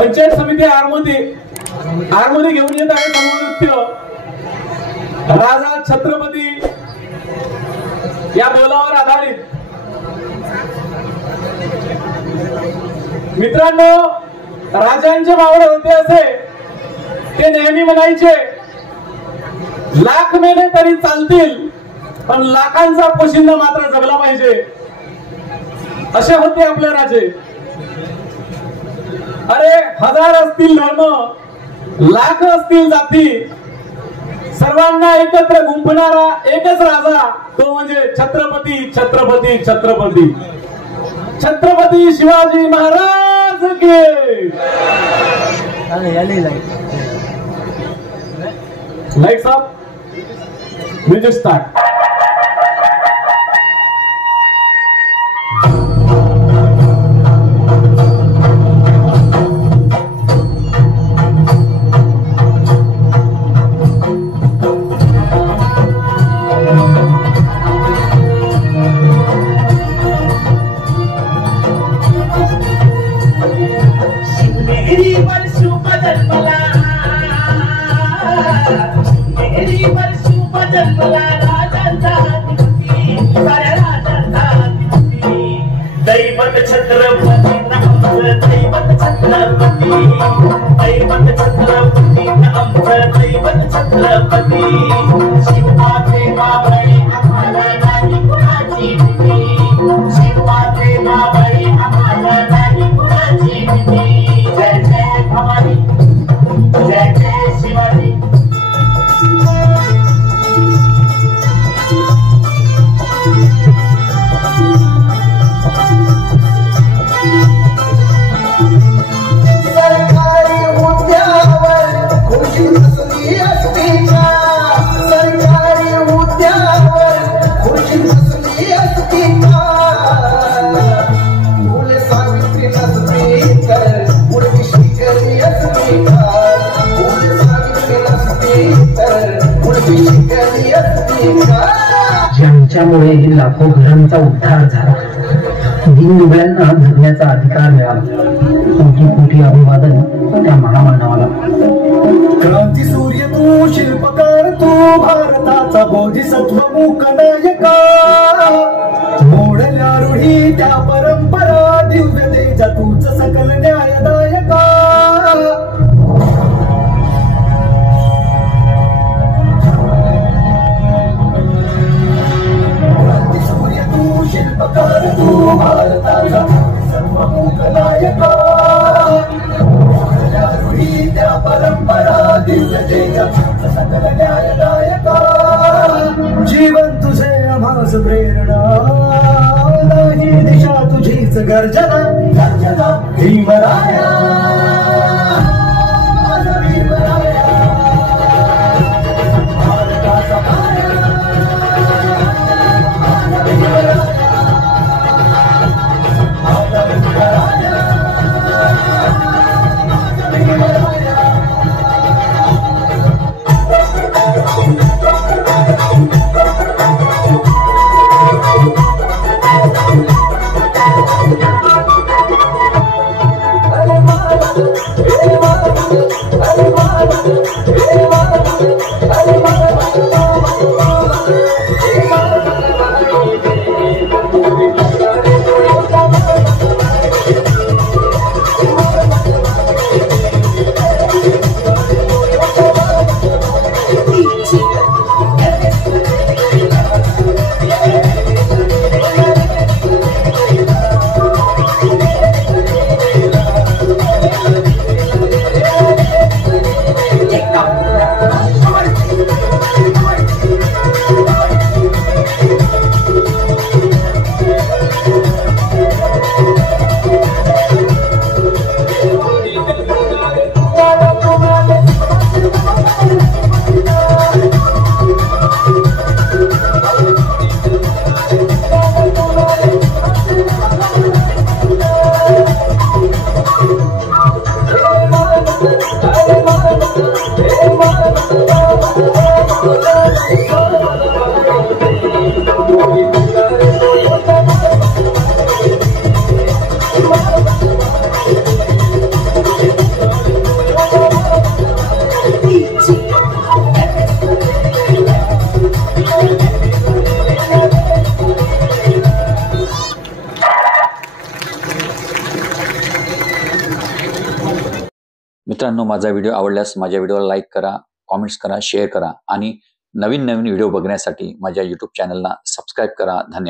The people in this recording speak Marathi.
पंचायत समिती आरमोदी घेऊन येत आहे समूह नृत्य राजा छत्रपती या बोलावर आधारित। मित्रांनो, राजांचे मावळे होते असे ते नेहमी म्हणायचे, लाख मेले तरी चालतील पण लाखांचा पोशिंदा मात्र जगला पाहिजे, असे होते आपले राजे। अरे हजार असतील धर्म, लाख असतील जाती, सर्वांना एकत्र गुंफणारा एकच राजा तो म्हणजे छत्रपती छत्रपती छत्रपती छत्रपती शिवाजी महाराज के। Lights up, music start. ज्यांच्यामुळे लाखो घरांचा उद्धार झाला, दीनदुबळ्यांना जगण्याचा अधिकार मिळाला, कोटी कोटी अभिवादन त्या महामानवाला। क्रांती सूर्य तू, शिल्पकार तू, भारताचा बोधिसत्व मूकनायका, मोडल्या रूढी त्या परंपरा, दिव्य तेजा तूच सकल न्यायदायका। शिल्पकार तू, भारताचा बोधिसत्व मूकनायका, मोडल्या रूढी त्या परंपरा, दिव्य तेजा तूच सकल न्यायदायका। जीवन तुझे आभास प्रेरणा, नाही दिशा तुझीच गर्जना, गर्जना भीमराया मित्रांनो, माझा व्हिडिओ आवडल्यास माझ्या व्हिडिओला लाईक करा, कॉमेंट्स करा, शेअर करा आणि नवीन व्हिडिओ बघण्यासाठी माझ्या YouTube चॅनलला सबस्क्राईब करा. धन्यवाद.